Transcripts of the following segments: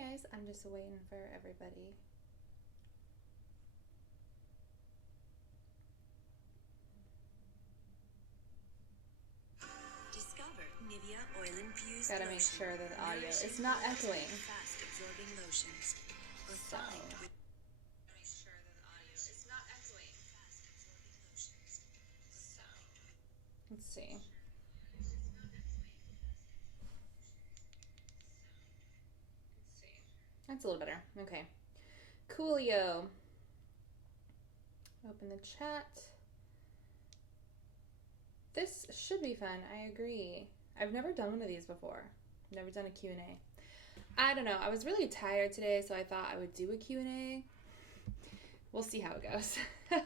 guys, I'm just waiting for everybody. Discover Nivea Oil Infused Gotta make Lotion. sure that the audio is not echoing. Fast absorbing lotions. Refined with Make sure that the audio is not echoing. fast absorbing lotions. Let's see. That's a little better. Okay. Coolio. Open the chat. This should be fun. I agree. I've never done one of these before. Never done a Q&A. I don't know. I was really tired today, so I thought I would do a Q&A. We'll see how it goes. I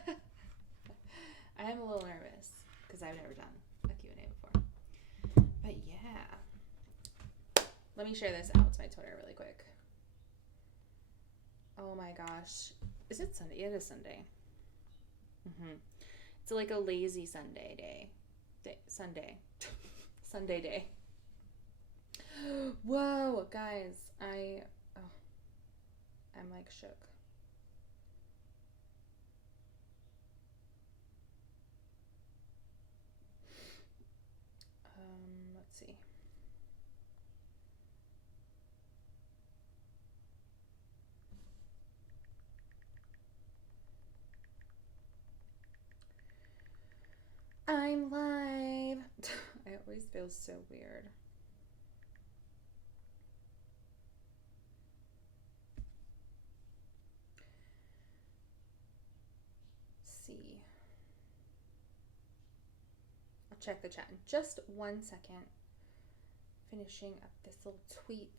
am a little nervous because I've never done a Q&A before. But yeah. Let me share this out to my Twitter really quick. Oh my gosh. Is it Sunday? It is Sunday. It's like a lazy Sunday day. Sunday day. Whoa, guys. I'm like shook. Let's see. I'm live. I always feel so weird. Let's see. I'll check the chat in just 1 second. Finishing up this little tweet.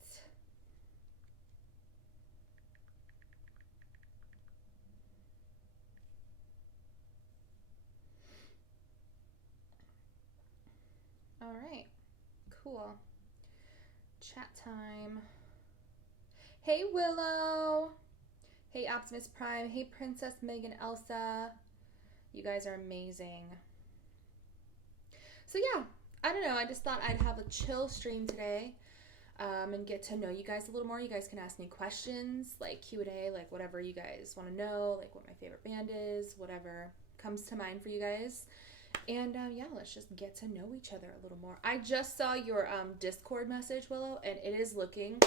All right, cool. Chat time. Hey, Willow. Hey, Optimus Prime. Hey, Princess Megan Elsa. You guys are amazing. So yeah, I don't know. I just thought I'd have a chill stream today and get to know you guys a little more. You guys can ask me questions, like Q&A, like whatever you guys want to know, like what my favorite band is, whatever comes to mind for you guys. And yeah, let's just get to know each other a little more. I just saw your Discord message, Willow, and it is looking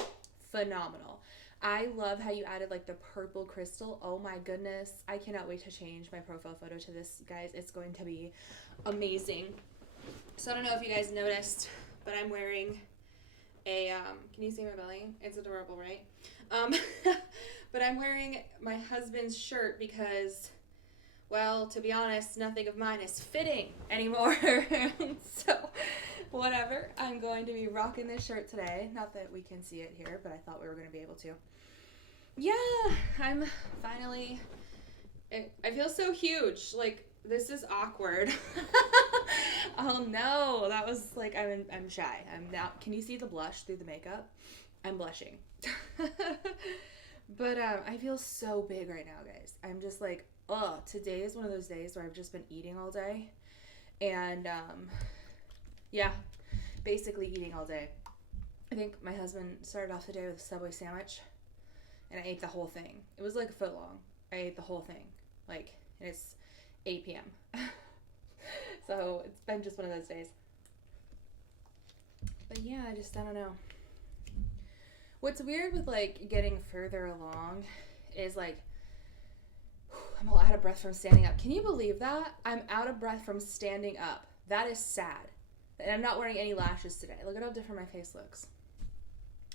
phenomenal. I love how you added like the purple crystal. Oh my goodness. I cannot wait to change my profile photo to this, guys. It's going to be amazing. So I don't know if you guys noticed, but I'm wearing a, can you see my belly? It's adorable, right? But I'm wearing my husband's shirt because, well, to be honest, nothing of mine is fitting anymore. So, whatever. I'm going to be rocking this shirt today. Not that we can see it here, but I thought we were going to be able to. Yeah, I'm finally, I feel so huge. Like, this is awkward. Oh no, that was like, I'm shy. I'm not, can you see the blush through the makeup? I'm blushing. But I feel so big right now, guys. I'm just like, oh, today is one of those days where I've just been eating all day. And yeah, basically eating all day. I think my husband started off the day with a Subway sandwich, and I ate the whole thing. It was like a foot long. I ate the whole thing. Like, and it's 8 p.m. So it's been just one of those days. But yeah, I don't know. What's weird with like getting further along is like, I'm all out of breath from standing up. Can you believe that? I'm out of breath from standing up. That is sad. And I'm not wearing any lashes today. Look at how different my face looks.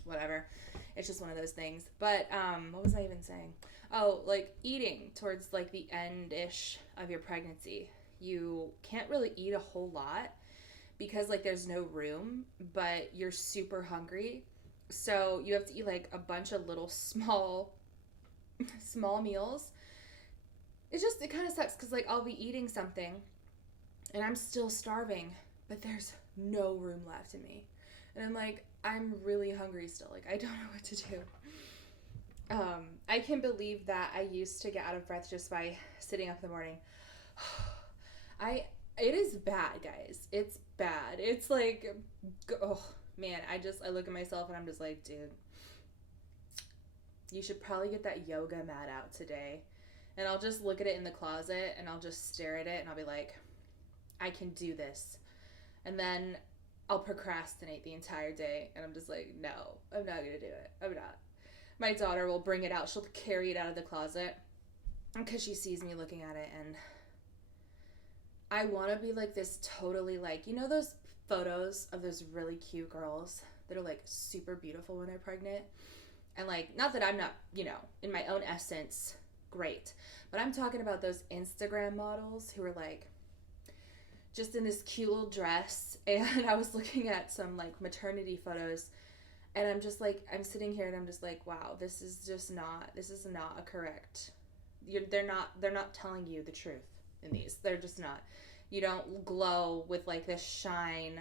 Whatever. It's just one of those things. But what was I even saying? Oh, like eating towards like the end-ish of your pregnancy. You can't really eat a whole lot because like there's no room, but you're super hungry. So you have to eat like a bunch of little small meals. It kind of sucks because like I'll be eating something and I'm still starving, but there's no room left in me. And I'm like, I'm really hungry still. Like, I don't know what to do. I can believe that I used to get out of breath just by sitting up in the morning. It is bad, guys. It's bad. It's like, oh man, I look at myself and I'm just like, dude, you should probably get that yoga mat out today. And I'll just look at it in the closet and I'll just stare at it and I'll be like, I can do this. And then I'll procrastinate the entire day and I'm just like, no, I'm not going to do it. I'm not. My daughter will bring it out. She'll carry it out of the closet because she sees me looking at it, and I want to be like this totally like, you know those photos of those really cute girls that are like super beautiful when they're pregnant? And like, not that I'm not, you know, in my own essence, great. But I'm talking about those Instagram models who are like just in this cute little dress. And I was looking at some like maternity photos and I'm just like, I'm sitting here and I'm just like, wow, this is not a correct, they're not telling you the truth in these. They're just not. You don't glow with like this shine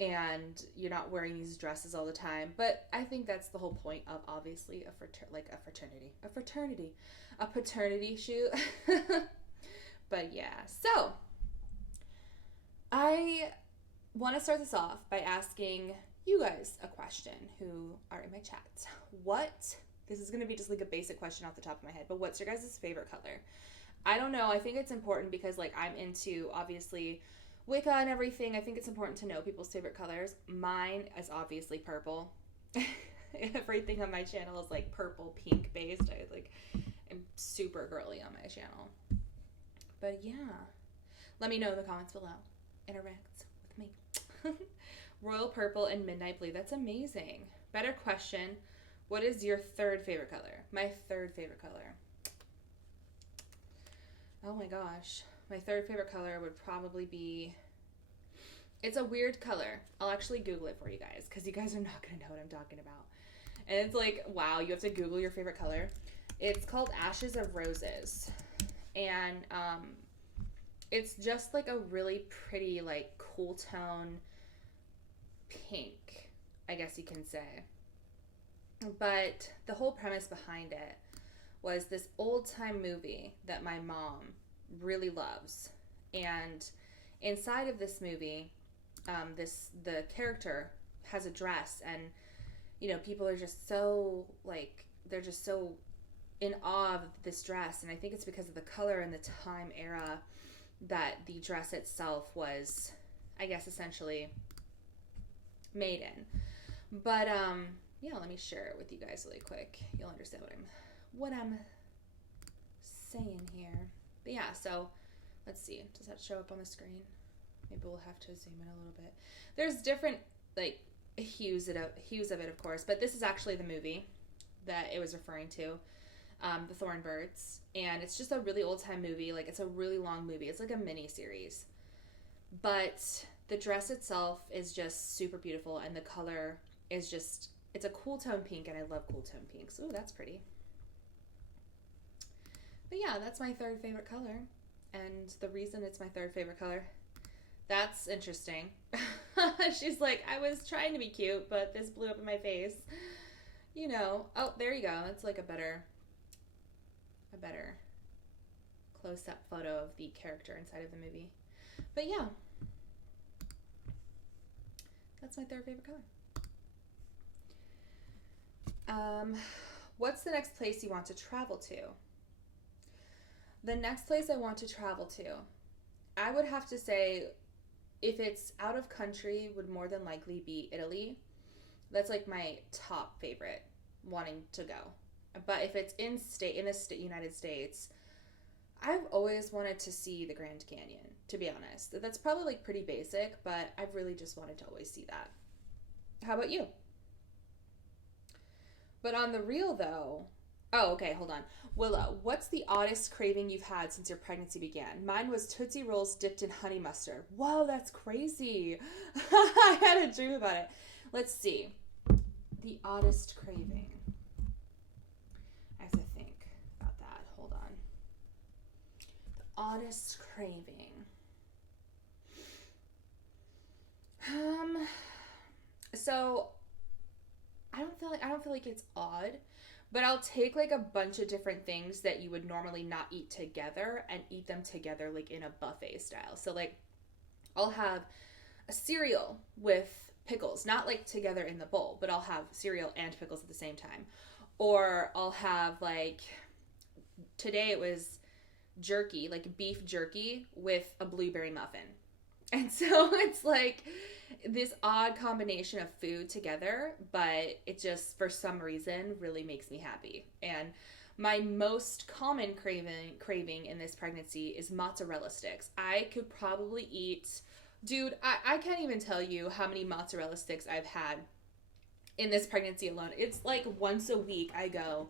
and you're not wearing these dresses all the time. But I think that's the whole point of obviously a paternity shoot. But yeah, so I want to start this off by asking you guys a question who are in my chat. This is going to be just like a basic question off the top of my head, but what's your guys' favorite color? I don't know. I think it's important because like I'm into obviously Wicca and everything. I think it's important to know people's favorite colors. Mine is obviously purple. Everything on my channel is like purple, pink based. I'm super girly on my channel. But yeah, let me know in the comments below. Interact with me. Royal purple and midnight blue. That's amazing. Better question. What is your third favorite color? My third favorite color. Oh my gosh. My third favorite color would probably be... It's a weird color. I'll actually Google it for you guys because you guys are not going to know what I'm talking about. And it's like, wow, you have to Google your favorite color. It's called Ashes of Roses. And it's just like a really pretty, like, cool tone pink, I guess you can say. But the whole premise behind it was this old-time movie that my mom really loves. And inside of this movie, the character has a dress, and, you know, people are just so, like, they're just so in awe of this dress. And I think it's because of the color and the time era that the dress itself was, I guess, essentially made in. But, yeah, let me share it with you guys really quick. You'll understand what I'm saying here. But yeah, so let's see. Does that show up on the screen? Maybe we'll have to zoom in a little bit. There's different like hues of it, of course, but this is actually the movie that it was referring to, The Thornbirds, and it's just a really old-time movie. Like, it's a really long movie. It's like a mini series, but the dress itself is just super beautiful, and the color is just, it's a cool tone pink, and I love cool tone pinks. Ooh, that's pretty. But yeah, that's my third favorite color, and the reason it's my third favorite color, that's interesting. She's like, I was trying to be cute, but this blew up in my face. You know, oh, there you go. It's like a better close-up photo of the character inside of the movie. But yeah, that's my third favorite color. What's the next place you want to travel to? The next place I want to travel to, I would have to say, if it's out of country, would more than likely be Italy. That's like my top favorite wanting to go. But if it's in the United States, I've always wanted to see the Grand Canyon, to be honest. That's probably like pretty basic, but I've really just wanted to always see that. How about you? But on the real though, oh, okay, hold on. Willow, what's the oddest craving you've had since your pregnancy began? Mine was Tootsie Rolls dipped in honey mustard. Whoa, that's crazy. I had a dream about it. Let's see. The oddest craving. I have to think about that. Hold on. The oddest craving. So I don't feel like it's odd. But I'll take like a bunch of different things that you would normally not eat together and eat them together like in a buffet style. So like I'll have a cereal with pickles, not like together in the bowl, but I'll have cereal and pickles at the same time. Or I'll have like, today it was jerky, like beef jerky with a blueberry muffin. And so it's like this odd combination of food together, but it just, for some reason, really makes me happy. And my most common craving in this pregnancy is mozzarella sticks. I could probably eat, dude, I can't even tell you how many mozzarella sticks I've had in this pregnancy alone. It's like once a week I go,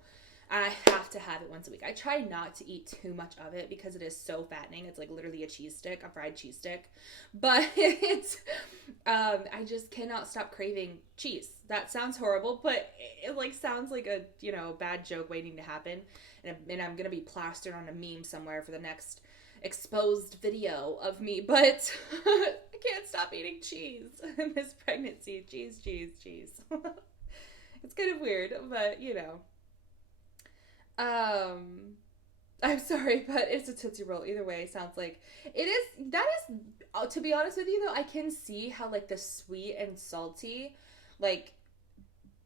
I have to have it once a week. I try not to eat too much of it because it is so fattening. It's like literally a cheese stick, a fried cheese stick. But it's, I just cannot stop craving cheese. That sounds horrible, but it like sounds like a, you know, bad joke waiting to happen. And I'm going to be plastered on a meme somewhere for the next exposed video of me. But I can't stop eating cheese in this pregnancy. Cheese. It's kind of weird, but you know. I'm sorry, but it's a Tootsie Roll. Either way, sounds like it is. That is, to be honest with you though, I can see how like the sweet and salty, like,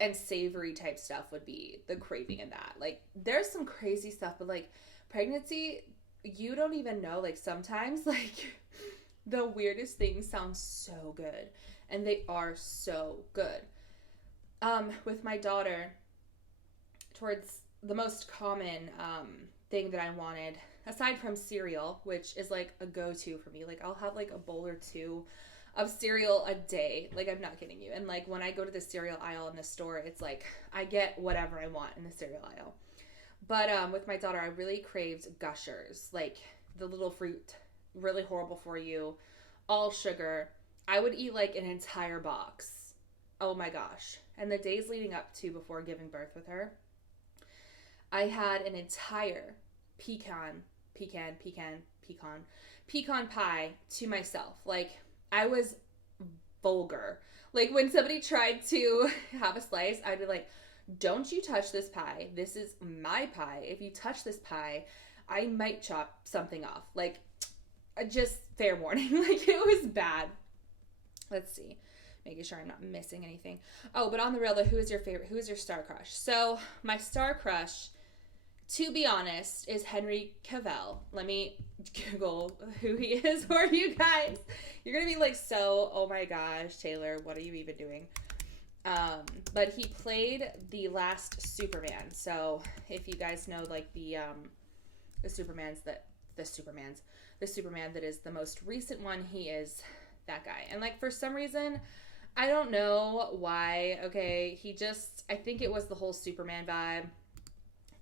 and savory type stuff would be the craving in that. Like, there's some crazy stuff, but like pregnancy, you don't even know. Like sometimes, like the weirdest things sound so good, and they are so good. With my daughter, towards the most common thing that I wanted, aside from cereal, which is like a go-to for me, like I'll have like a bowl or two of cereal a day. Like, I'm not kidding you. And like when I go to the cereal aisle in the store, it's like I get whatever I want in the cereal aisle. But with my daughter, I really craved Gushers, like the little fruit, really horrible for you, all sugar. I would eat like an entire box. Oh my gosh. And the days leading up to before giving birth with her, I had an entire pecan pie to myself. Like, I was vulgar. Like, when somebody tried to have a slice, I'd be like, don't you touch this pie. This is my pie. If you touch this pie, I might chop something off. Like, just fair warning. Like, it was bad. Let's see. Making sure I'm not missing anything. Oh, but on the real though, who is your favorite? Who is your star crush? So, my star crush, to be honest, is Henry Cavill. Let me Google who he is for you guys. You're going to be like, so, oh my gosh, Taylor, what are you even doing? But he played the last Superman. So if you guys know like the Superman that is the most recent one, he is that guy. And like for some reason, I don't know why, okay, I think it was the whole Superman vibe.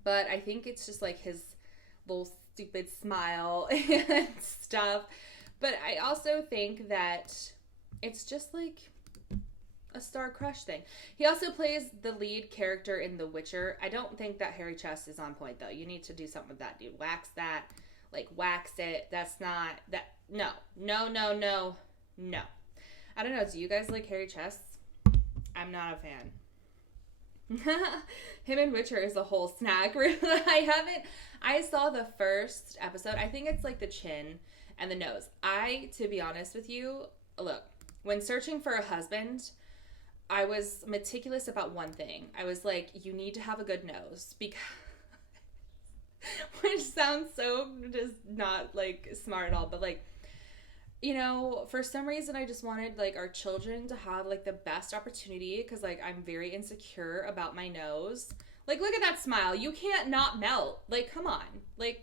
But I think it's just like his little stupid smile and stuff. But I also think that it's just like a star crush thing. He also plays the lead character in The Witcher. I don't think that hairy chest is on point though. You need to do something with that, dude. Wax that. Like, wax it. That's not that. No. I don't know. Do you guys like hairy chests? I'm not a fan. Him and Witcher is a whole snack. I saw the first episode. I think it's like the chin and the nose. To be honest with you, look, when searching for a husband, I was meticulous about one thing. I was like, you need to have a good nose, because which sounds so just not like smart at all, but like, you know, for some reason I just wanted like our children to have like the best opportunity, because like I'm very insecure about my nose. Like, look at that smile. You can't not melt. Like, come on. Like,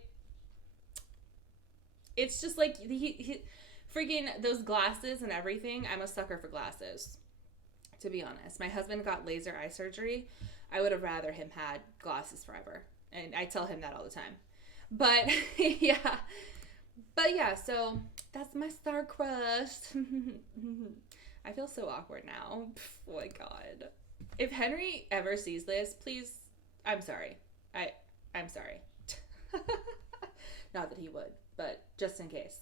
it's just like he freaking those glasses and everything. I'm a sucker for glasses, to be honest. My husband got laser eye surgery. I would have rather him had glasses forever. And I tell him that all the time. But yeah, so that's my star crush. I feel so awkward now. Oh my God. If Henry ever sees this, please, I'm sorry. I'm sorry. Not that he would, but just in case.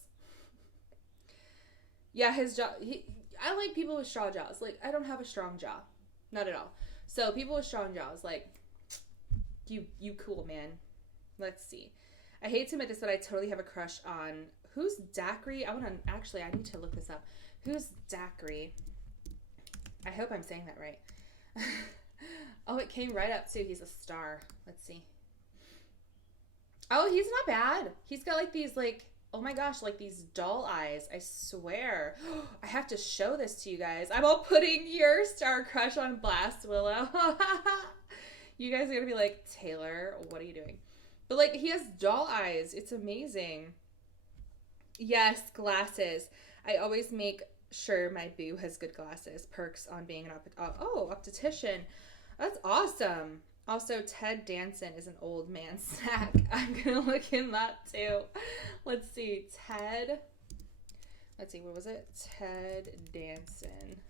Yeah, his jaw, I like people with strong jaws. Like, I don't have a strong jaw. Not at all. So people with strong jaws, like, you cool, man. Let's see. I hate to admit this, but I totally have a crush on, who's Dacre? I need to look this up. Who's Dacre? I hope I'm saying that right. Oh, it came right up too. He's a star. Let's see. Oh, he's not bad. He's got like these like, oh my gosh, like these doll eyes. I swear. I have to show this to you guys. I'm all putting your star crush on blast, Willow. You guys are going to be like, Taylor, what are you doing? But like, he has doll eyes. It's amazing. Yes, glasses. I always make sure my boo has good glasses. Perks on being an optician. That's awesome. Also, Ted Danson is an old man snack. I'm going to look in that too. Let's see. Ted. Let's see. What was it? Ted Danson.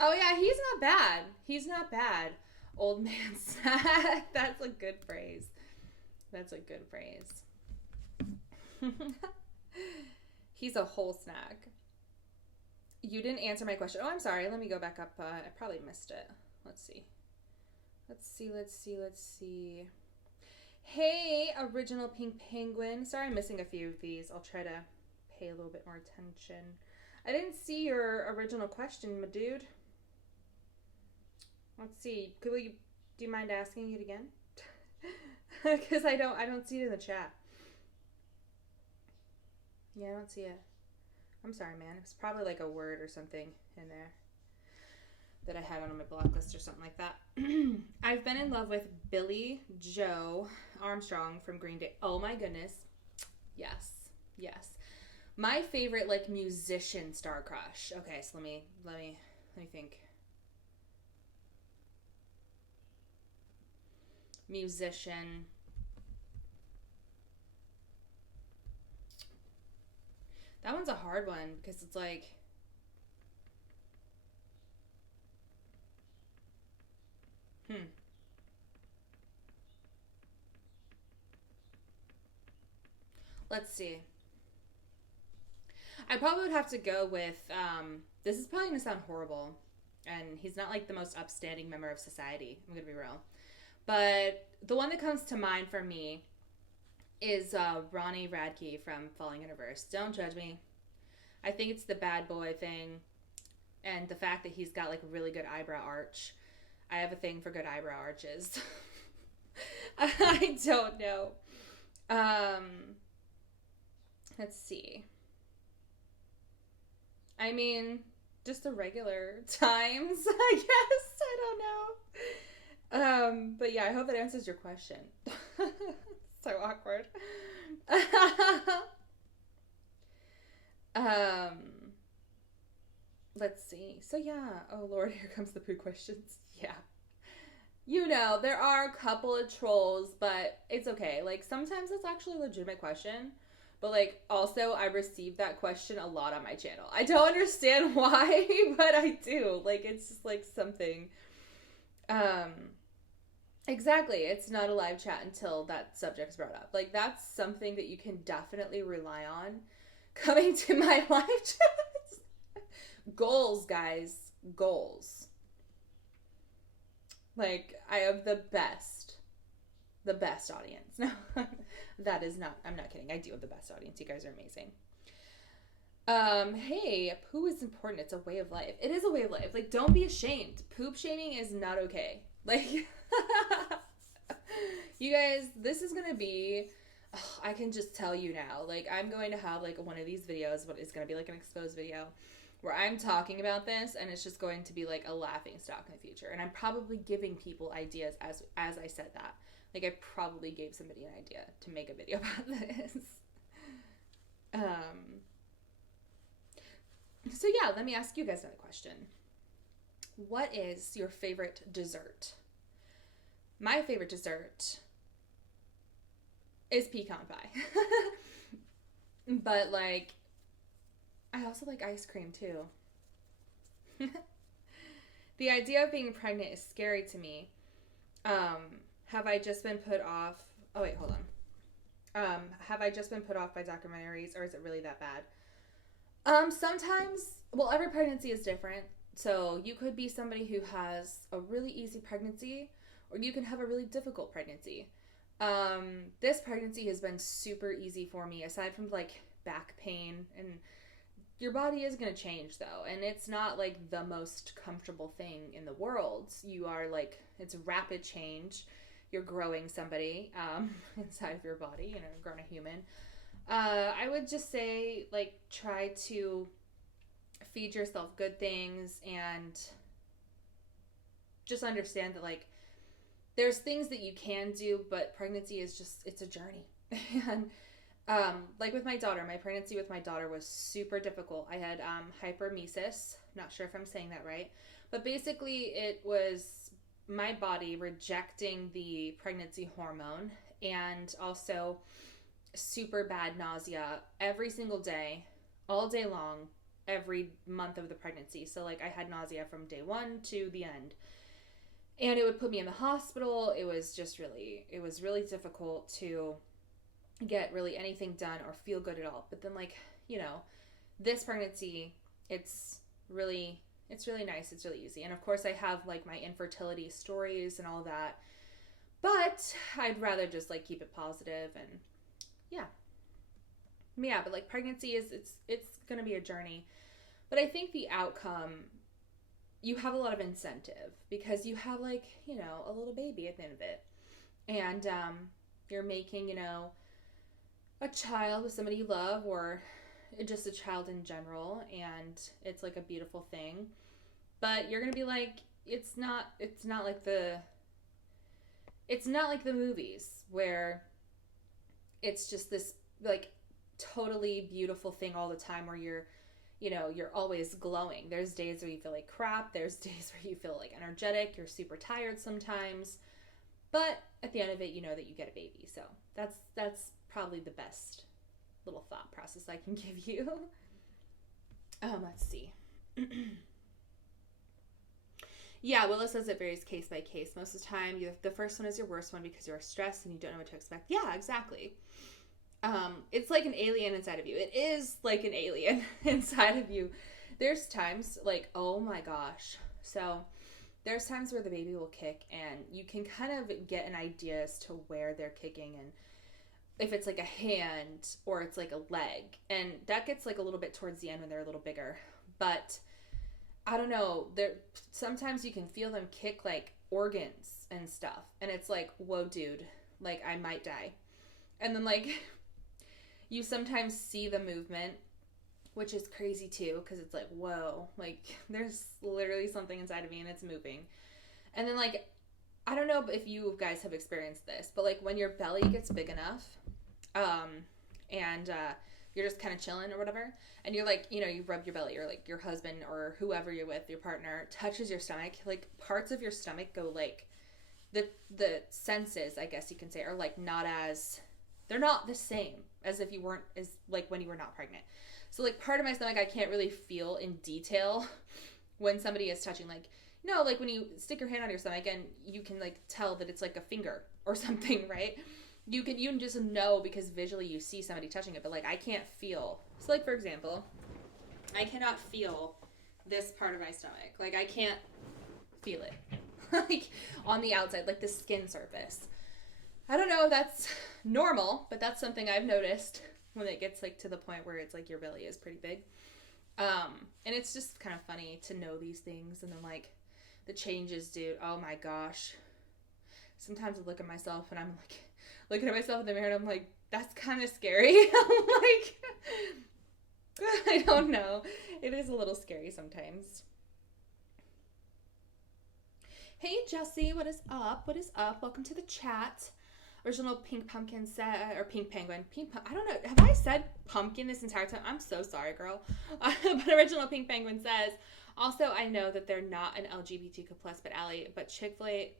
Oh, yeah. He's not bad. He's not bad. Old man snack. That's a good phrase. That's a good phrase. He's a whole snack. You didn't answer my question. Oh, I'm sorry. Let me go back up. I probably missed it. Let's see. Let's see. Hey, original pink penguin. Sorry I'm missing a few of these. I'll try to pay a little bit more attention. I didn't see your original question, my dude. Let's see. Do you mind asking it again? Because I don't see it in the chat. Yeah, I don't see it. I'm sorry, man. It's probably like a word or something in there that I had on my block list or something like that. I've been in love with Billy Joe Armstrong from Green Day. Oh my goodness. Yes. Yes. My favorite like musician star crush. Okay, so let me think. Musician. That one's a hard one because it's like Let's see. I probably would have to go with, this is probably going to sound horrible, and he's not like the most upstanding member of society. I'm going to be real. But the one that comes to mind for me is Ronnie Radke from Falling Universe. Don't judge me. I think it's the bad boy thing and the fact that he's got like really good eyebrow arch. I have a thing for good eyebrow arches. I don't know. Let's see. I mean, just the regular times, I guess. I don't know. But yeah, I hope that answers your question. So awkward. Let's see. So yeah. Oh Lord, here comes the poo questions. Yeah. You know, there are a couple of trolls, but it's okay. Like, sometimes it's actually a legitimate question. But, like, also, I receive that question a lot on my channel. I don't understand why, but I do. Like, it's just, like, something. Exactly. It's not a live chat until that subject's brought up. Like, that's something that you can definitely rely on coming to my live chats. Goals, guys. Goals. Like, I have the best audience. No, that is not, I'm not kidding. I do have the best audience. You guys are amazing. Hey, poo is important. It's a way of life. It is a way of life. Like, don't be ashamed. Poop shaming is not okay. Like, you guys, this is gonna be, I can just tell you now, like, I'm going to have, like, one of these videos, what is gonna be, like, an exposed video, where I'm talking about this, and it's just going to be, like, a laughing stock in the future. And I'm probably giving people ideas as I said that. Like, I probably gave somebody an idea to make a video about this. So yeah, let me ask you guys another question. What is your favorite dessert? My favorite dessert is pecan pie. But, like, I also like ice cream, too. The idea of being pregnant is scary to me. Have I just been put off? Oh, wait, hold on. Have I just been put off by documentaries, or is it really that bad? Sometimes, well, every pregnancy is different. So you could be somebody who has a really easy pregnancy, or you can have a really difficult pregnancy. This pregnancy has been super easy for me, aside from, like, back pain and your body is going to change though, and it's not like the most comfortable thing in the world. You are like, it's rapid change. You're growing somebody inside of your body, growing a human. I would just say, like, try to feed yourself good things and just understand that, like, there's things that you can do, but pregnancy is just, it's a journey. And like with my daughter, my pregnancy with my daughter was super difficult. I had hyperemesis. Not sure if I'm saying that right, but basically it was my body rejecting the pregnancy hormone, and also super bad nausea every single day, all day long, every month of the pregnancy. So like I had nausea from day 1 to the end, and it would put me in the hospital. It was really difficult to get really anything done or feel good at all. But then, like, this pregnancy, it's really nice. It's really easy. And of course I have like my infertility stories and all that, but I'd rather just like keep it positive. And but like pregnancy it's gonna be a journey, but I think the outcome, you have a lot of incentive because you have like, a little baby at the end of it, and you're making, a child with somebody you love, or just a child in general, and it's like a beautiful thing. But you're gonna be like, it's not like the movies where it's just this like totally beautiful thing all the time where you're always glowing. There's days where you feel like crap. There's days where you feel like energetic. You're super tired sometimes. But at the end of it, you know that you get a baby. So that's probably the best little thought process I can give you. Let's see. Yeah, Willa says it varies case by case. Most of the time, the first one is your worst one because you're stressed and you don't know what to expect. Yeah, exactly. It's like an alien inside of you. It is like an alien inside of you. There's times like, oh my gosh. So there's times where the baby will kick and you can kind of get an idea as to where they're kicking, and if it's like a hand or it's like a leg. And that gets like a little bit towards the end when they're a little bigger. But I don't know, sometimes you can feel them kick like organs and stuff. And it's like, whoa, dude, like I might die. And then like you sometimes see the movement, which is crazy too, because it's like, whoa, like there's literally something inside of me and it's moving. And then like, I don't know if you guys have experienced this, but like when your belly gets big enough, and you're just kind of chilling or whatever, and you're like, you rub your belly, or like your husband or whoever you're with, your partner, touches your stomach, like parts of your stomach go like, the senses, I guess you can say, are like they're not the same as if you weren't, as like when you were not pregnant. So like part of my stomach I can't really feel in detail when somebody is touching, like, like when you stick your hand on your stomach and you can like tell that it's like a finger or something, right? You can just know because visually you see somebody touching it, but like I can't feel. So like for example, I cannot feel this part of my stomach. Like I can't feel it like on the outside, like the skin surface. I don't know if that's normal, but that's something I've noticed when it gets like to the point where it's like your belly is pretty big. And it's just kind of funny to know these things. And then like the changes, dude, oh my gosh. Sometimes I look at myself and I'm like looking at myself in the mirror and I'm like, that's kind of scary. I'm like, I don't know. It is a little scary sometimes. Hey Jesse, what is up? What is up? Welcome to the chat. Original Pink Pumpkin said, or Pink Penguin. I don't know. Have I said pumpkin this entire time? I'm so sorry, girl. But Original Pink Penguin says, also, I know that they're not an LGBTQ+, but Chick-fil-A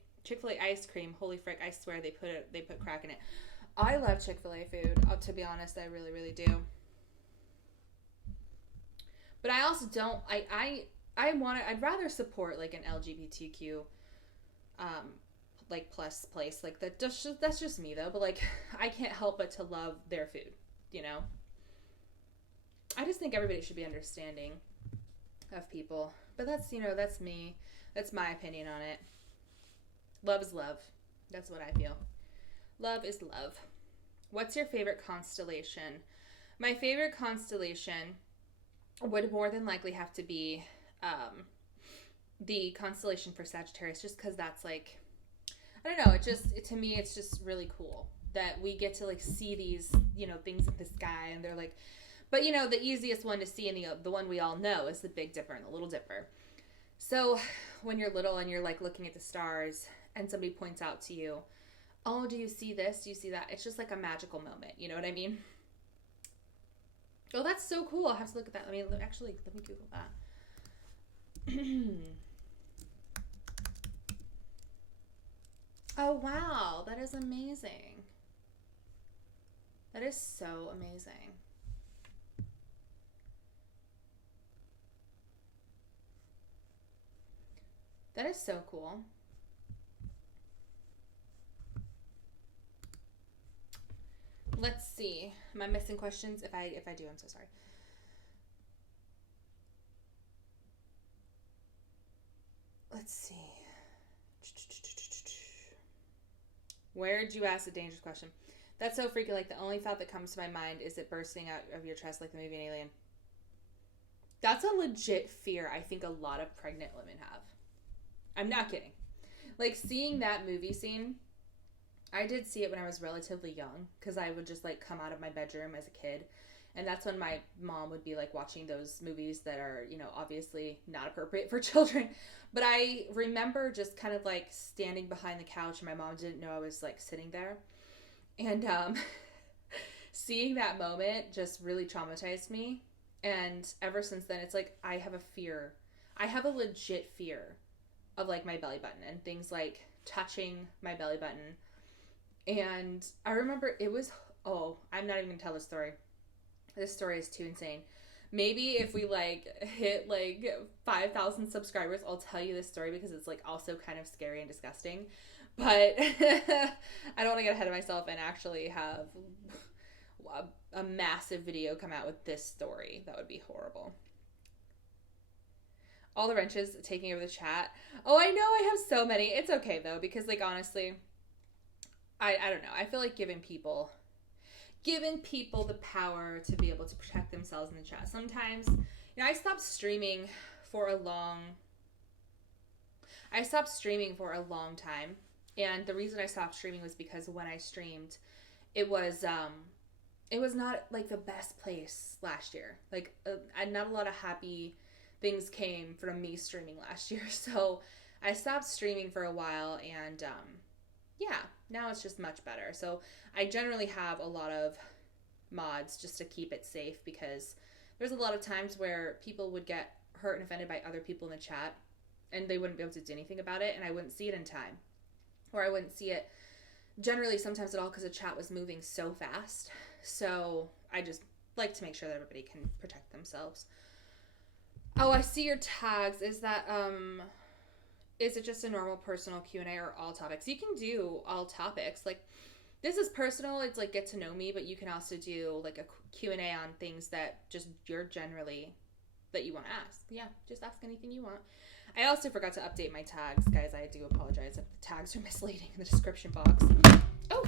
ice cream, holy frick, I swear they put crack in it. I love Chick-fil-A food. To be honest, I really, really do. But I also don't, I'd rather support like an LGBTQ, like plus place, like that's just me though, but like I can't help but to love their food, I just think everybody should be understanding of people, but that's that's me, that's my opinion on it. Love is love. That's what I feel. Love is love. What's your favorite constellation? My favorite constellation would more than likely have to be the constellation for Sagittarius, just because that's like, I don't know, to me it's just really cool that we get to like see these, you know, things in the sky, and they're like, but you know, the easiest one to see and the one we all know is the Big Dipper and the Little Dipper. So when you're little and you're like looking at the stars and somebody points out to you, oh, do you see this? Do you see that? It's just like a magical moment. You know what I mean? Oh, that's so cool. I'll have to look at that. Let me Google that. Oh, wow. That is amazing. That is so amazing. That is so cool. Let's see. Am I missing questions? If I do, I'm so sorry. Let's see. Where'd you ask a dangerous question? That's so freaky. Like, the only thought that comes to my mind is it bursting out of your chest like the movie Alien. That's a legit fear I think a lot of pregnant women have. I'm not kidding. Like, seeing that movie scene, I did see it when I was relatively young, because I would just like come out of my bedroom as a kid, and that's when my mom would be like watching those movies that are, you know, obviously not appropriate for children. But I remember just kind of like standing behind the couch, and my mom didn't know I was like sitting there, and seeing that moment just really traumatized me. And ever since then, it's like I have a fear. I have a legit fear of like my belly button and things like touching my belly button. And I remember it was, oh, I'm not even gonna tell the story. This story is too insane. Maybe if we like hit like 5,000 subscribers, I'll tell you this story, because it's like also kind of scary and disgusting. But I don't want to get ahead of myself and actually have a massive video come out with this story. That would be horrible. All the wrenches taking over the chat. Oh, I know, I have so many. It's okay though, because like honestly, I don't know. I feel like giving people the power to be able to protect themselves in the chat. Sometimes, you know, I stopped streaming for a long time. And the reason I stopped streaming was because when I streamed, it was not like the best place last year. Like not a lot of happy things came from me streaming last year. So I stopped streaming for a while, and yeah, now it's just much better. So I generally have a lot of mods just to keep it safe, because there's a lot of times where people would get hurt and offended by other people in the chat, and they wouldn't be able to do anything about it, and I wouldn't see it in time. Or I wouldn't see it generally sometimes at all, because the chat was moving so fast. So I just like to make sure that everybody can protect themselves. Oh, I see your tags. Is it just a normal personal Q&A or all topics? You can do all topics. Like, this is personal. It's like get to know me, but you can also do like a Q&A on things that just you're generally, that you want to ask. Yeah, just ask anything you want. I also forgot to update my tags, guys. I do apologize if the tags are misleading in the description box. Oh!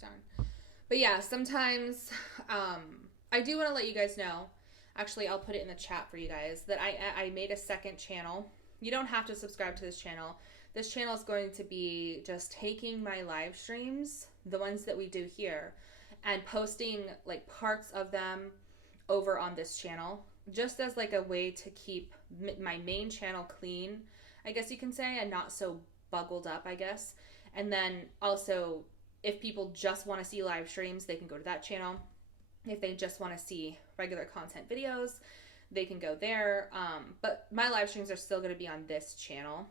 Darn. But yeah, sometimes I do want to let you guys know, actually I'll put it in the chat for you guys, that I made a second channel. You don't have to subscribe to this channel. This channel is going to be just taking my live streams, the ones that we do here, and posting like parts of them over on this channel, just as like a way to keep my main channel clean, I guess you can say, and not so buggled up, I guess. And then also, if people just want to see live streams, they can go to that channel. If they just want to see regular content videos, they can go there. But my live streams are still going to be on this channel.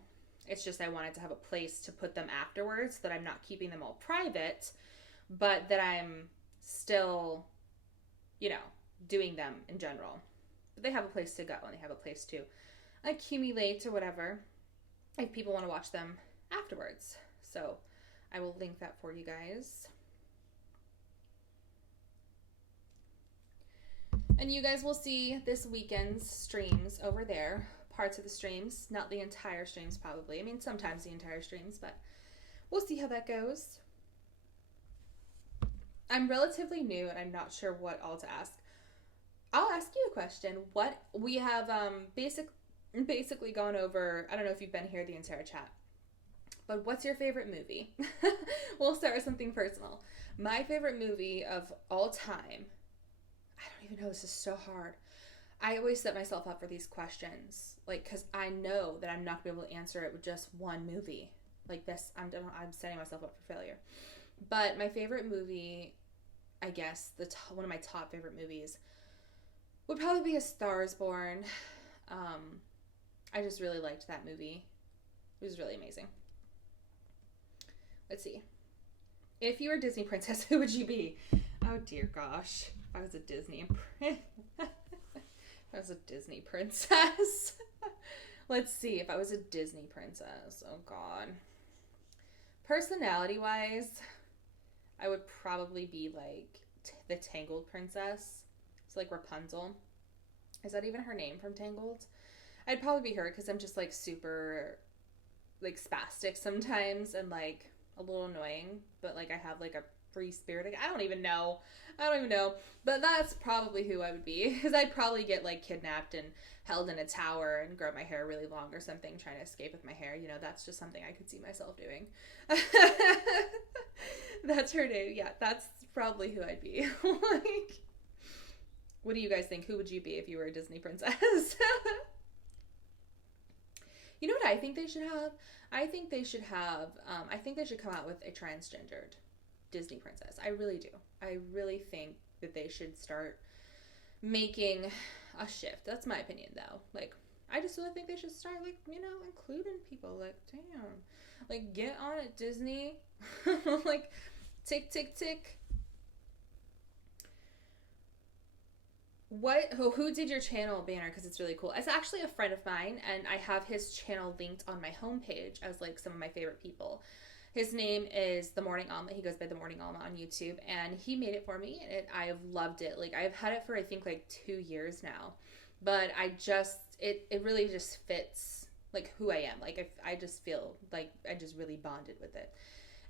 It's just I wanted to have a place to put them afterwards, so that I'm not keeping them all private, but that I'm still, you know, doing them in general. But they have a place to go, and they have a place to accumulate or whatever if people want to watch them afterwards. So I will link that for you guys. And you guys will see this weekend's streams over there. Parts of the streams, not the entire streams probably. I mean, sometimes the entire streams, but we'll see how that goes. I'm relatively new and I'm not sure what all to ask. I'll ask you a question. What we have basically gone over. I don't know if you've been here the entire chat, but what's your favorite movie? We'll start with something personal. My favorite movie of all time. I don't even know. This is so hard. I always set myself up for these questions, like, because I know that I'm not going to be able to answer it with just one movie. Like this, I'm setting myself up for failure. But my favorite movie, I guess, one of my top favorite movies would probably be A Star is Born. I just really liked that movie. It was really amazing. Let's see. If you were a Disney princess, who would you be? Oh dear gosh. If I was a Disney I was a Disney princess. Let's see. If I was a Disney princess. Oh god. Personality wise, I would probably be like the Tangled princess. It's like Rapunzel. Is that even her name from Tangled? I'd probably be her because I'm just like super like spastic sometimes and like a little annoying, but like I have like a free spirit. I don't even know. But that's probably who I would be, because I'd probably get like kidnapped and held in a tower and grow my hair really long or something, trying to escape with my hair. You know, that's just something I could see myself doing. That's her name. Yeah, that's probably who I'd be. Like, what do you guys think? Who would you be if you were a Disney princess? You know what I think they should have? I think they should come out with a transgendered Disney princess. I really do. I really think that they should start making a shift. That's my opinion, though. Like, I just really think they should start, like, you know, including people. Like, damn. Like, get on it, Disney. Like, tick, tick, tick. Who did your channel banner? Because it's really cool. It's actually a friend of mine, and I have his channel linked on my homepage as like some of my favorite people. His name is The Morning Alma. He goes by The Morning Alma on YouTube, and he made it for me, and I have loved it. Like, I've had it for I think like 2 years now, but it really just fits like who I am. Like, I just feel like I just really bonded with it.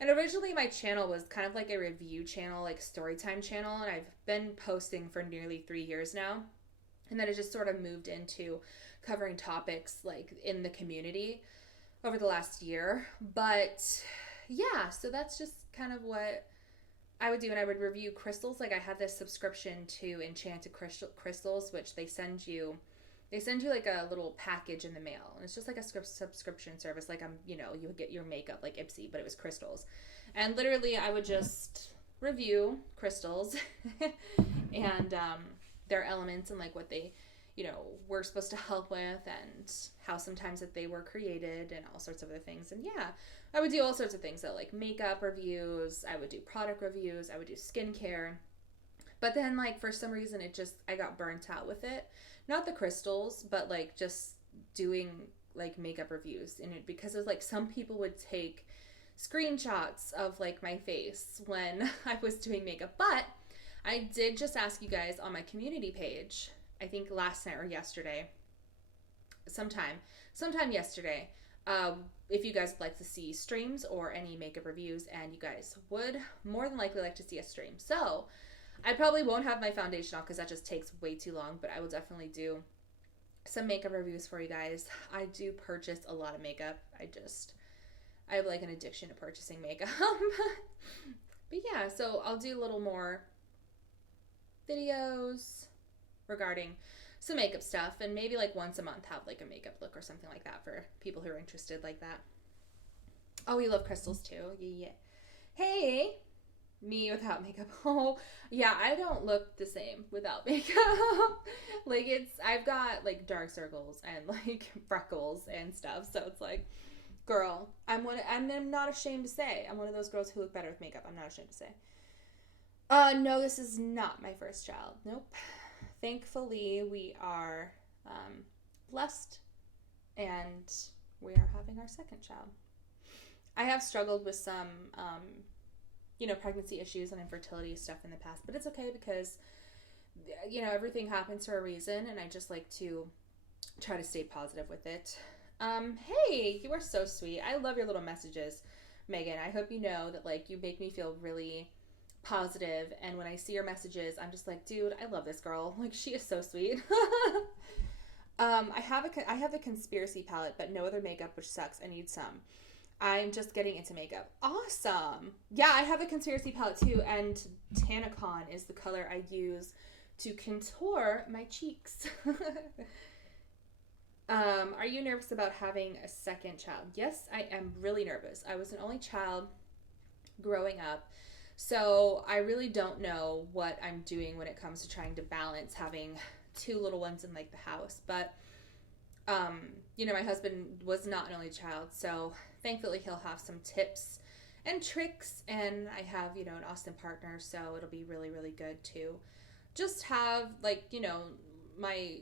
And originally my channel was kind of like a review channel, like storytime channel, and I've been posting for nearly 3 years now. And then it just sort of moved into covering topics like in the community over the last year. But yeah, so that's just kind of what I would do. And I would review crystals. Like, I had this subscription to Enchanted Crystals, which they send you like a little package in the mail, and it's just like a subscription service. Like, you would get your makeup like Ipsy, but it was crystals. And literally I would just review crystals and their elements and like what they, were supposed to help with, and how sometimes that they were created, and all sorts of other things. And yeah, I would do all sorts of things, so like makeup reviews, I would do product reviews, I would do skincare. But then, like, for some reason, I got burnt out with it. Not the crystals, but, like, just doing, like, makeup reviews in it. Because it was, like, some people would take screenshots of, like, my face when I was doing makeup. But I did just ask you guys on my community page, I think last night or yesterday, sometime yesterday, if you guys would like to see streams or any makeup reviews, and you guys would more than likely like to see a stream. So I probably won't have my foundation off because that just takes way too long, but I will definitely do some makeup reviews for you guys. I do purchase a lot of makeup. I have like an addiction to purchasing makeup. But yeah, so I'll do a little more videos regarding some makeup stuff, and maybe like once a month have like a makeup look or something like that for people who are interested like that. Oh, we love crystals too. Yeah. Hey! Me without makeup. Oh, yeah, I don't look the same without makeup. Like, I've got, like, dark circles and, like, freckles and stuff. So it's like, girl, I'm not ashamed to say, I'm one of those girls who look better with makeup. I'm not ashamed to say. No, this is not my first child. Nope. Thankfully, we are blessed, and we are having our second child. I have struggled with some pregnancy issues and infertility stuff in the past, but it's okay because, everything happens for a reason, and I just like to try to stay positive with it. Hey, you are so sweet. I love your little messages, Megan. I hope you know that, like, you make me feel really positive, and when I see her messages, I'm just like, dude, I love this girl. Like, she is so sweet. I have the conspiracy palette, but no other makeup, which sucks. I need some. I'm just getting into makeup. Awesome. Yeah, I have a conspiracy palette too, and Tanacon is the color I use to contour my cheeks. Are you nervous about having a second child? Yes, I am really nervous. I was an only child growing up, so I really don't know what I'm doing when it comes to trying to balance having two little ones in like the house. But you know, my husband was not an only child, so thankfully he'll have some tips and tricks, and I have, you know, an awesome partner, so it'll be really, really good to just have, like, you know, my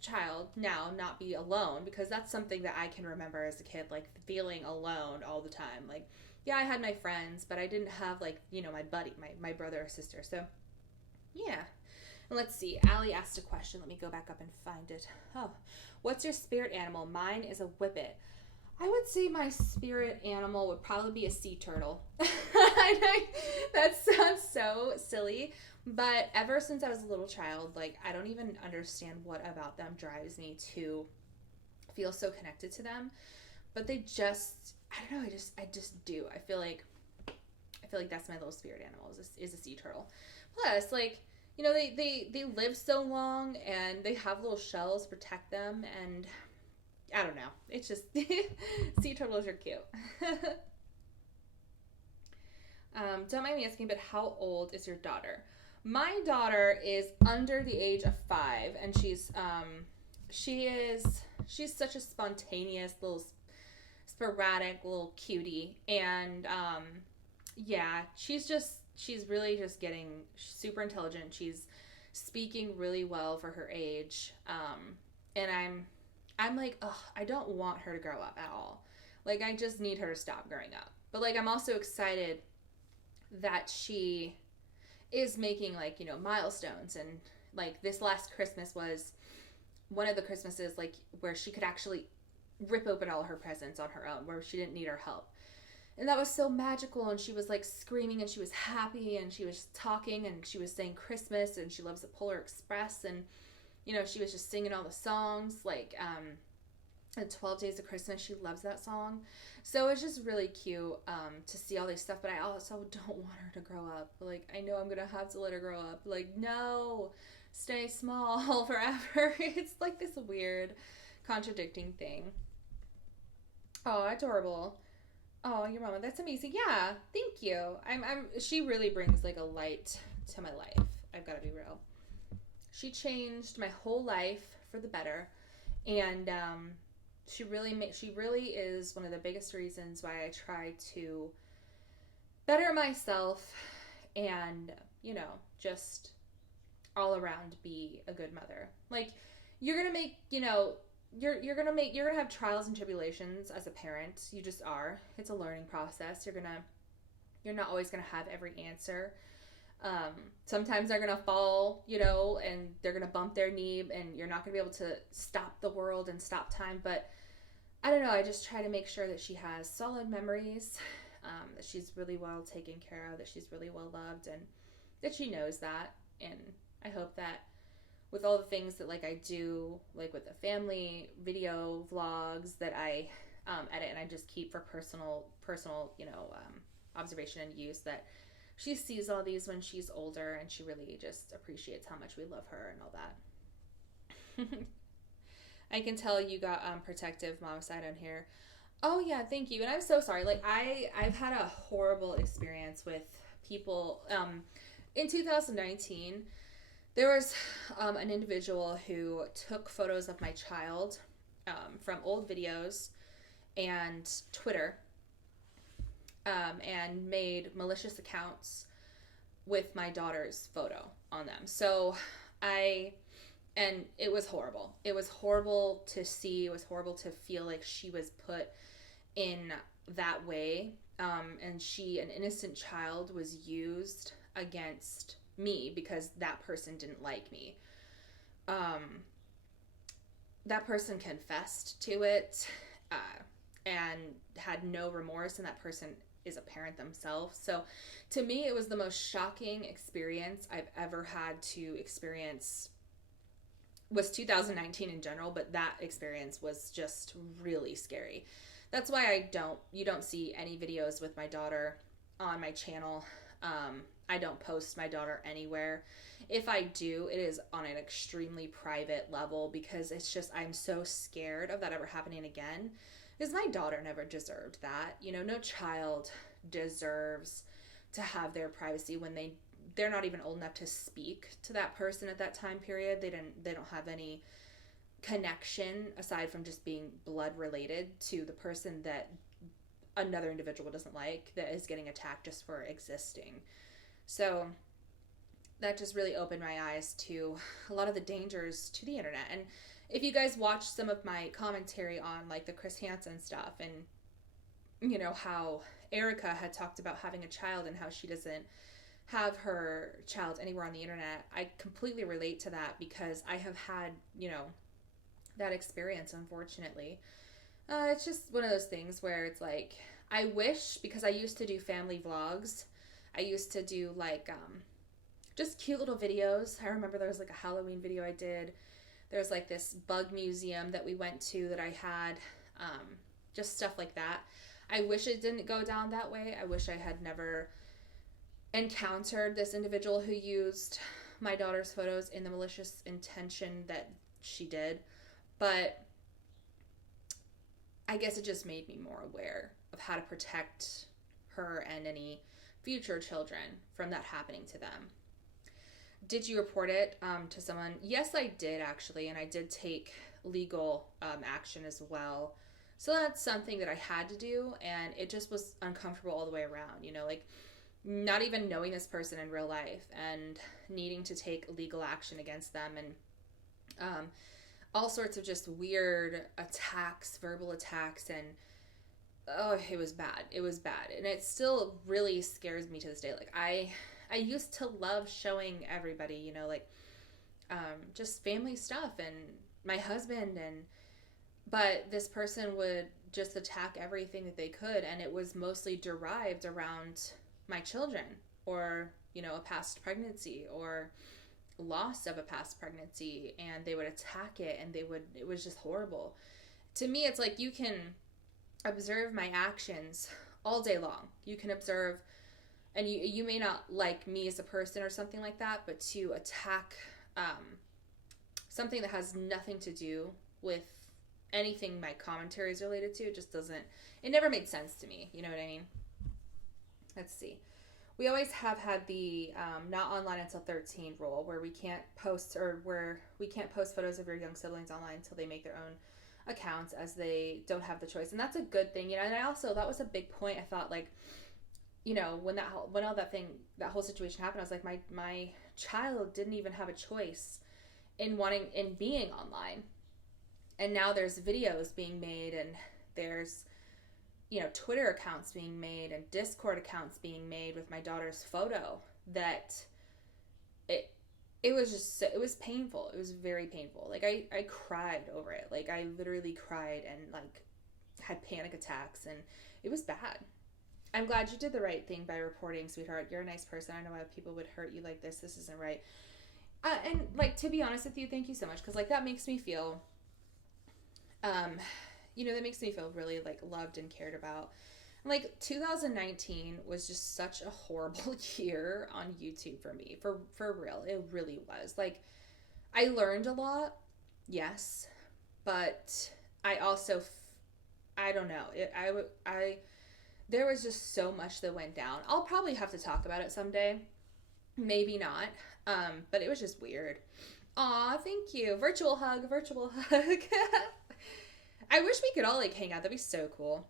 child now not be alone, because that's something that I can remember as a kid, like feeling alone all the time. Like, yeah, I had my friends, but I didn't have, like, you know, my buddy, my brother or sister. So yeah. And let's see, Allie asked a question. Let me go back up and find it. Oh, what's your spirit animal? Mine is a whippet. I would say my spirit animal would probably be a sea turtle. That sounds so silly, but ever since I was a little child, like, I don't even understand what about them drives me to feel so connected to them. But they just, I don't know, I just do. I feel like that's my little spirit animal is a sea turtle. Plus, like, you know, they live so long, and they have little shells to protect them, and I don't know. It's just, sea turtles are cute. Don't mind me asking, but how old is your daughter? My daughter is under the age of 5, and she's such a spontaneous little sporadic little cutie, and yeah, she's really just getting super intelligent. She's speaking really well for her age, and I'm like, ugh, I don't want her to grow up at all. Like, I just need her to stop growing up. But, like, I'm also excited that she is making, like, you know, milestones. And, like, this last Christmas was one of the Christmases, like, where she could actually rip open all her presents on her own, where she didn't need our help. And that was so magical, and she was, like, screaming, and she was happy, and she was talking, and she was saying Christmas, and she loves the Polar Express, and, you know, she was just singing all the songs, like, 12 Days of Christmas, she loves that song. So it's just really cute to see all this stuff, but I also don't want her to grow up. Like, I know I'm going to have to let her grow up. Like, no, stay small forever. It's like this weird contradicting thing. Oh, adorable. Oh, your mama, that's amazing. Yeah, thank you. She really brings, like, a light to my life. I've got to be real. She changed my whole life for the better, and she really is one of the biggest reasons why I try to better myself and, you know, just all around be a good mother. Like, you're gonna make, you know, you're gonna have trials and tribulations as a parent. You just are. It's a learning process. You're not always gonna have every answer. Sometimes they're gonna fall, you know, and they're gonna bump their knee, and you're not gonna be able to stop the world and stop time. But I don't know, I just try to make sure that she has solid memories, that she's really well taken care of, that she's really well loved, and that she knows that. And I hope that with all the things that, like, I do, like with the family video vlogs that I edit and I just keep for personal, you know, observation and use, that she sees all these when she's older, and she really just appreciates how much we love her and all that. I can tell you got protective mom side on here. Oh yeah, thank you. And I'm so sorry. Like, I've had a horrible experience with people. In 2019, there was an individual who took photos of my child from old videos and Twitter, and made malicious accounts with my daughter's photo on them. So and it was horrible. It was horrible to see. It was horrible to feel like she was put in that way. And an innocent child, was used against me because that person didn't like me. That person confessed to it, and had no remorse, and that person is a parent themselves. So to me, it was the most shocking experience I've ever had to experience. Was 2019 in general, but that experience was just really scary. That's why you don't see any videos with my daughter on my channel. I don't post my daughter anywhere. If I do, it is on an extremely private level, because it's just, I'm so scared of that ever happening again. Because my daughter never deserved that. You know, no child deserves to have their privacy when they're not even old enough to speak to that person at that time period. They don't have any connection aside from just being blood related to the person that another individual doesn't like, that is getting attacked just for existing. So that just really opened my eyes to a lot of the dangers to the internet. And if you guys watch some of my commentary on like the Chris Hansen stuff, and you know how Erica had talked about having a child and how she doesn't have her child anywhere on the internet, I completely relate to that, because I have had, you know, that experience, unfortunately. It's just one of those things where it's like, I wish, because I used to do family vlogs, I used to do like just cute little videos. I remember there was like a Halloween video I did. There's like this bug museum that we went to that I had, just stuff like that. I wish it didn't go down that way. I wish I had never encountered this individual who used my daughter's photos in the malicious intention that she did. But I guess it just made me more aware of how to protect her and any future children from that happening to them. Did you report it to someone? Yes, I did actually, and I did take legal action as well. So that's something that I had to do, and it just was uncomfortable all the way around, you know, like not even knowing this person in real life and needing to take legal action against them, and all sorts of just weird attacks, verbal attacks, and oh, it was bad. It was bad. And it still really scares me to this day. Like I used to love showing everybody, you know, like just family stuff and my husband, but this person would just attack everything that they could, and it was mostly derived around my children, or, you know, a past pregnancy or loss of a past pregnancy, and they would attack it, and it was just horrible. To me, it's like, you can observe my actions all day long. You can observe, and you may not like me as a person or something like that, but to attack something that has nothing to do with anything my commentary is related to, it never made sense to me. You know what I mean? Let's see. We always have had the not online until 13 rule, where we can't post photos of your young siblings online until they make their own accounts, as they don't have the choice. And that's a good thing, you know. And that was a big point. I thought, like, you know, when that whole situation happened, I was like, my child didn't even have a choice in being online. And now there's videos being made, and there's, you know, Twitter accounts being made and Discord accounts being made with my daughter's photo, that it was painful. It was very painful. Like I cried over it. Like I literally cried and like had panic attacks, and it was bad. I'm glad you did the right thing by reporting, sweetheart. You're a nice person. I know why people would hurt you like this. This isn't right. And like, to be honest with you, thank you so much. 'Cause like, that makes me feel, you know, that makes me feel really like loved and cared about. Like 2019 was just such a horrible year on YouTube for me, for real. It really was. Like, I learned a lot, yes, but I also, I don't know. There was just so much that went down. I'll probably have to talk about it someday. Maybe not. But it was just weird. Aw, thank you. Virtual hug, virtual hug. I wish we could all like hang out. That'd be so cool.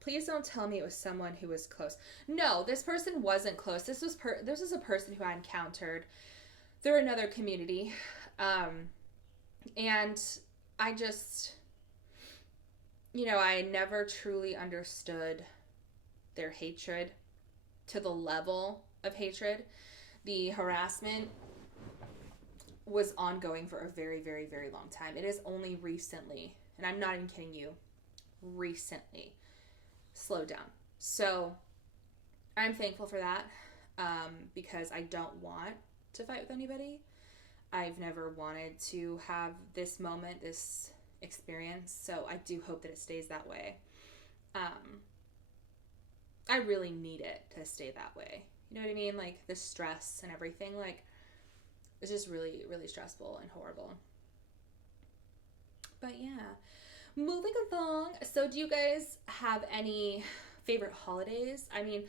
Please don't tell me it was someone who was close. No, this person wasn't close. This was a person who I encountered through another community. And I just, you know, I never truly understood their hatred to the level of hatred. The harassment was ongoing for a very, very, very long time. It is only recently, and I'm not even kidding you, recently slowed down. So I'm thankful for that, because I don't want to fight with anybody. I've never wanted to have this moment, this experience, so I do hope that it stays that way. I really need it to stay that way. You know what I mean? Like, the stress and everything, like, it's just really, really stressful and horrible. But yeah, moving along. So do you guys have any favorite holidays? I mean,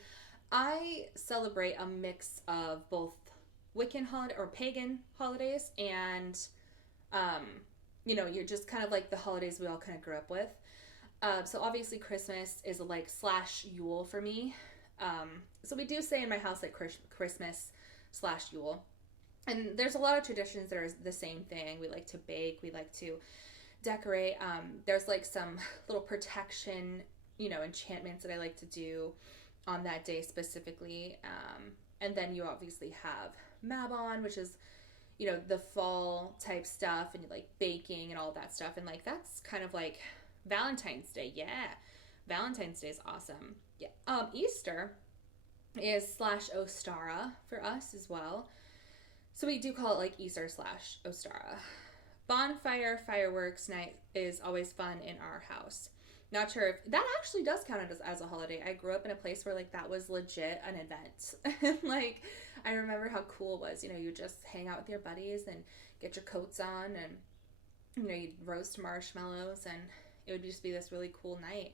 I celebrate a mix of both Wiccan holiday or pagan holidays and, you're just kind of like the holidays we all kind of grew up with. So obviously Christmas is like / Yule for me. So we do say in my house like Christmas / Yule. And there's a lot of traditions that are the same thing. We like to bake. We like to decorate. There's like some little protection, enchantments that I like to do on that day specifically. And then you obviously have Mabon, which is, the fall type stuff, and like baking and all that stuff. And like, that's kind of like Valentine's Day. Yeah. Valentine's Day is awesome. Yeah. Easter is / Ostara for us as well. So we do call it like Easter / Ostara. Bonfire fireworks night is always fun in our house. Not sure if that actually does count as a holiday. I grew up in a place where like that was legit an event. Like, I remember how cool it was. You just hang out with your buddies and get your coats on, and you'd roast marshmallows, and it would just be this really cool night.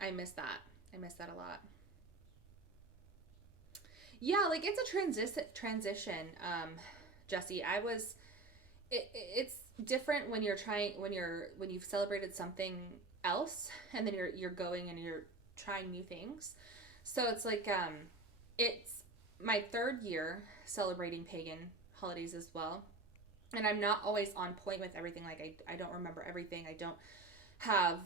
I miss that. I miss that a lot. Yeah, like it's a transition. Jesse, it's different when when you've celebrated something else, and then you're going and you're trying new things. So it's like, it's my 3rd year celebrating pagan holidays as well. And I'm not always on point with everything. Like I don't remember everything. I don't have,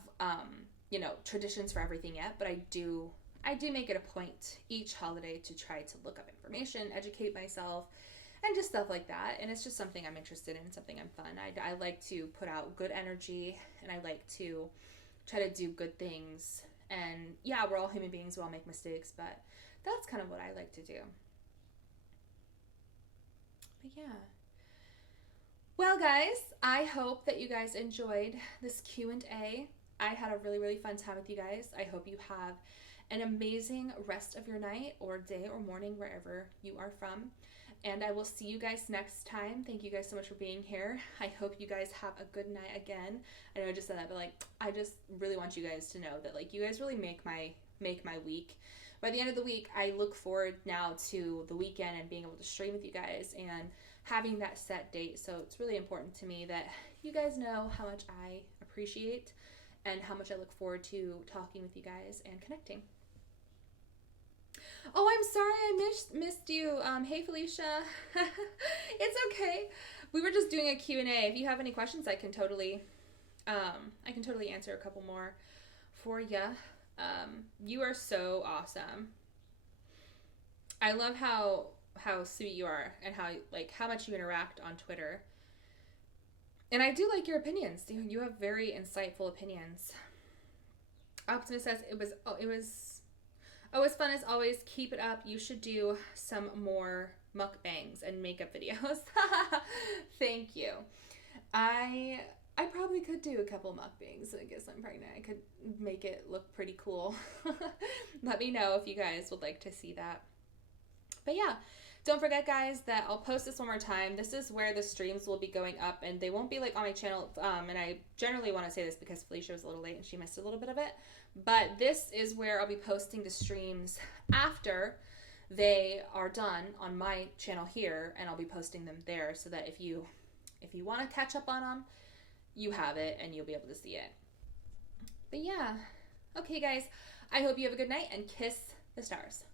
traditions for everything yet, but I do make it a point each holiday to try to look up information, educate myself, and just stuff like that. And it's just something I'm interested in, something I'm fun. I like to put out good energy, and I like to try to do good things. And yeah, we're all human beings, we all make mistakes, but that's kind of what I like to do. But yeah. Well, guys, I hope that you guys enjoyed this Q&A. I had a really, really fun time with you guys. I hope you have an amazing rest of your night or day or morning, wherever you are from. And I will see you guys next time. Thank you guys so much for being here. I hope you guys have a good night again. I know I just said that, but like, I just really want you guys to know that like, you guys really make my week. By the end of the week, I look forward now to the weekend and being able to stream with you guys and having that set date. So it's really important to me that you guys know how much I appreciate and how much I look forward to talking with you guys and connecting. Oh, I'm sorry I missed you. Hey, Felicia. It's okay. We were just doing a Q&A. If you have any questions, I can totally answer a couple more for you. You are so awesome. I love how sweet you are and how much you interact on Twitter. And I do like your opinions. You have very insightful opinions. Optimus says it was fun as always. Keep it up. You should do some more mukbangs and makeup videos. Thank you. I probably could do a couple mukbangs. I guess I'm pregnant. I could make it look pretty cool. Let me know if you guys would like to see that. But yeah, don't forget, guys, that I'll post this one more time. This is where the streams will be going up, and they won't be like on my channel. And I generally want to say this because Felicia was a little late and she missed a little bit of it. But this is where I'll be posting the streams after they are done on my channel here, and I'll be posting them there so that if you want to catch up on them, you have it and you'll be able to see it. But yeah. Okay, guys. I hope you have a good night and kiss the stars.